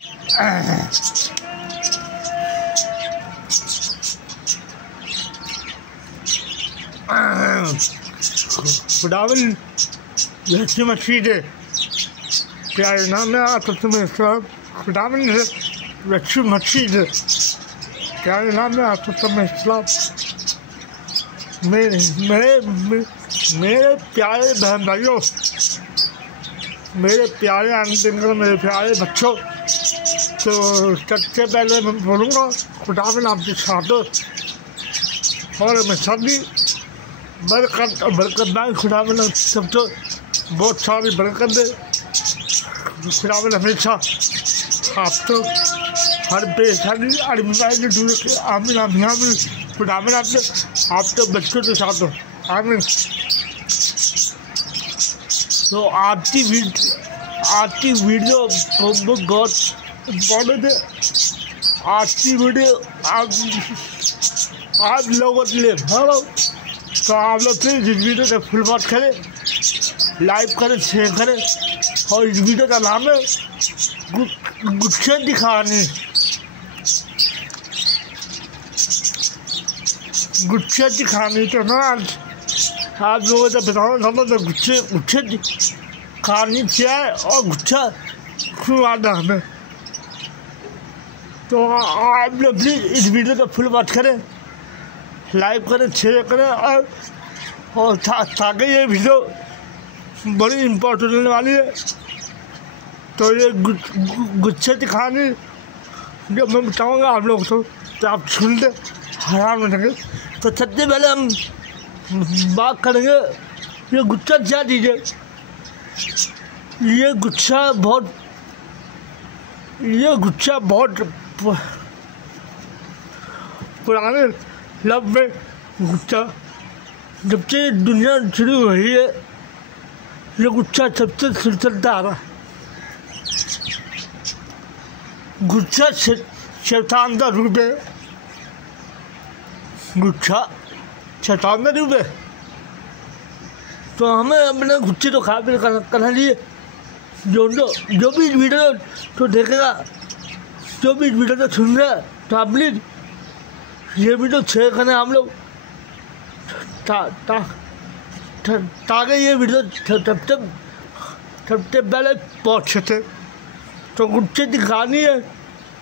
खुदावन यीशु मसीह के प्यारे नाम में आप तुम्हें सब खुदावन यीशु मसीह के प्यारे नाम में आप तुम्हें सब मेरे प्यारे बहन भाइयों, मेरे प्यारे अंकल, मेरे प्यारे बच्चों, तो सबसे पहले मैं बोलूँगा खुदावन आपके साथ और मैं सभी बरकत ना खुदावन सबको बहुत सारी बरकत दे। खुदावन हमेशा आपको हर परेशानी और बीमारी से दूर रखे। आमीन आमीन आमीन। खुदावन आपके बच्चों के साथ हो। आमीन। तो आज की वीडियो बहुत इम्पोर्टेंट है। आज की वीडियो आप लोगों के लिए तो आप लोग प्लीज़ इस वीडियो को फुल वॉच करें, लाइक करें, शेयर करें। और इस वीडियो का नाम है गुच्छे की कहानी। गुच्छे की कहानी तो ना आप लोगों को बताना चाहता तो गुच्छे की कहानी क्या है और गुच्छा क्यों आता हमें। तो आप लोग प्लीज़ इस वीडियो को फुल वॉच करें, लाइक करें, शेयर करें और ताकि ये वीडियो बड़ी इम्पोर्टेंट होने वाली है। तो ये गुच्छे की कहानी जो मैं बताऊँगा आप लोग तो आप सुन ले हैरान हो जाएंगे। तो सबसे पहले हम बात करेंगे ये गुच्छा क्या चीज़ है। ये गुच्छा बहुत पुराने लब में गुच्छा जब से दुनिया शुरू हुई है ये गुच्छा सबसे चलता आ रहा है। गुच्छा शैतान का रूप है। गुच्छा शैतान का रूप है। तो हमें अपने गुच्छे तो काबिल करना चाहिए। जो भी इस वीडियो तो देखेगा, जो भी इस वीडियो तो सुन रहा है, तो आप प्लीज़ ये वीडियो शेयर करें हम लोग ताकि ये वीडियो सबसे पहले पहुँच सके। तो गुच्छे की कहानी है।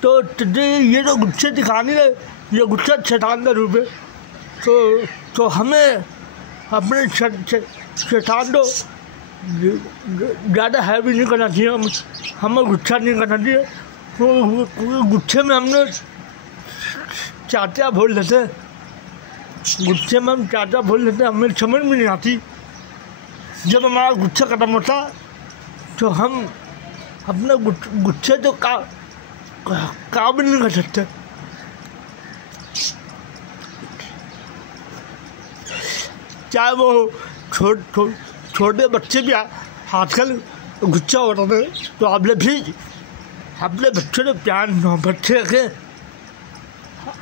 तो ये जो गुच्छे की कहानी है ये गुच्छा शैतान का रूप है। तो हमें अपने शैतान को ज़्यादा हैवी नहीं करना चाहिए। हमें गुच्छा नहीं करना चाहिए। गुच्छे में हमने चाचा बोल लेते हैं। गुच्छे में हम चाचा बोल लेते हैं। हमें समझ में नहीं आती। जब हमारा गुच्छा ख़त्म होता तो हम अपने गुच्छे तो काबिल नहीं कर सकते। चाहे वो छोटे बच्चे भी आजकल गुच्छा होता थे। तो आप लोग भी अपने बच्चों ने प्यार मोहब्बत से रखें।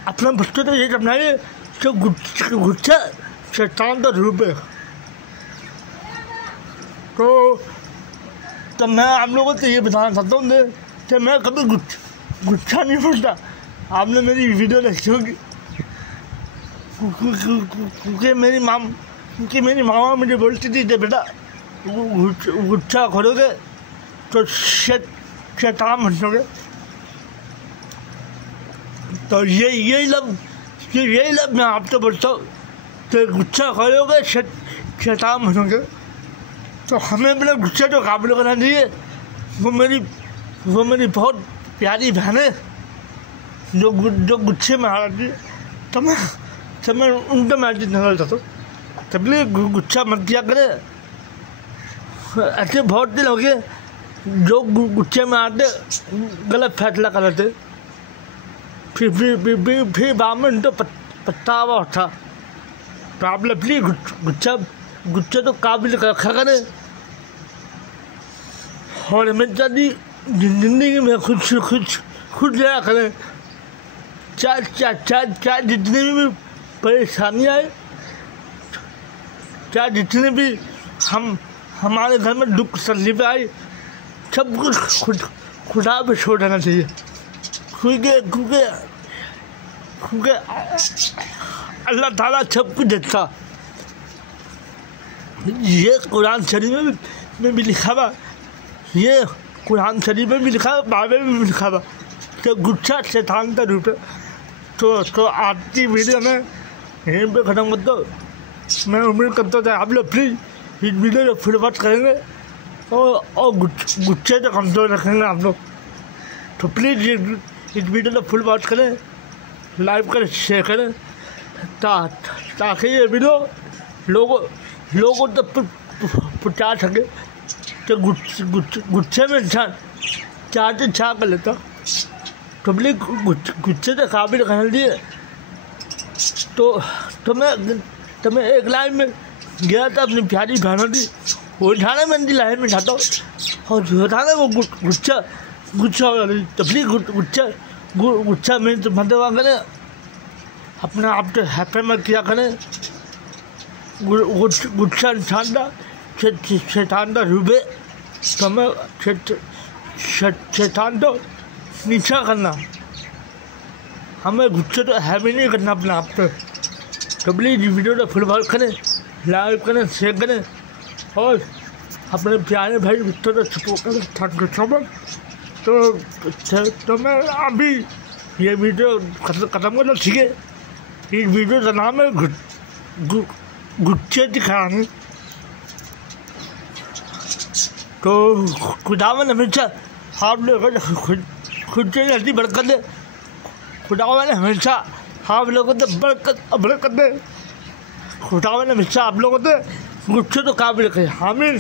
अपने बच्चों को ये समझाइए कि गुच्छा शैतान का रूप है। तो मैं आप लोगों को ये बताना चाहता हूँ कि मैं कभी गुच्छा नहीं बोलता। आपने मेरी वीडियो देखी होगी क्योंकि मेरी मामा मुझे बोलती थी कि बेटा गुच्छा खोलोगे तो शैतान बनोगे। तो यही लब मैं आपको बोलता हूँ कि गुच्छा खोलोगे शैतान बनोगे। तो हमें अपने गुच्छे को काबिल करना चाहिए। वो मेरी बहुत प्यारी बहन है जो गुच्छे में आ रही है। तो मैं उनका मैजिक नजर चाहता हूँ। तभी गुच्छा मत किया करे। ऐसे बहुत दिन हो गए जो गुच्छे में आते गलत फैसला कर लेते। फिर बाद में उनको पछतावा होता। तो आप लोग प्लीज गुच्छे तो काबिल रखा करें और हमेशा जिंदगी में खुश रहा करें। चाहे जितनी भी परेशानी आए, चाहे जितने भी हमारे घर में दुख तकलीफ आए, सब कुछ खुदा पे छोड़ देना चाहिए, क्योंकि अल्लाह ताला सब कुछ देखता। ये कुरान शरीफ में भी लिखा हुआ, ये कुरान शरीफ में भी लिखा हुआ, बाइबल में भी लिखा हुआ कि गुस्सा शैतान का रूप है। तो आज की वीडियो में यहीं पे ख़त्म कर दो। मैं उम्मीद करता था आप लोग प्लीज़ इस वीडियो को फुल वॉच करेंगे और गुस्से से कंट्रोल रखेंगे आप लोग। तो प्लीज़ इस वीडियो को फुल वॉच करें, लाइक करें, शेयर करें, ताकि ये वीडियो लोगों तक पहुँचा सके। तो गुस्से में इंसान चाहते चाह कर लेता, तो प्लीज़ गुस्से से काबिल करने लिए तो मैं एक लाइन में गया था अपनी प्यारी बहनों की, वो उठाने में लाइन में जाता हूँ और उठाने वो गुस्सा हो रही। तो प्लीज़ गुस्सा में तो मत हुआ करें, अपने आप को हैप्पी में किया करें। गुस्सा इंसान का शैतान का रूप है, तो हमें शैतान को नीचा करना, हमें गुस्से तो हैवी नहीं करना अपने आप को। तो प्लीज़ वीडियो को फुल वॉच करें, लाइक करें, शेयर करें और अपने प्यारे भाई मित्रों को सपोर्ट करें। Thank you so much. तो मैं अभी ये वीडियो खत्म करना, ठीक है। इस वीडियो का नाम है गुस्से की कहानी। तो खुदावन हमेशा आप लोगों को खुद से जल्दी बरकत दे, खुदावन हमेशा आप लोगों को बरकत दे, खुदावन हमेशा आप लोगों को गुस्से तो काबिल रखे। आमीन।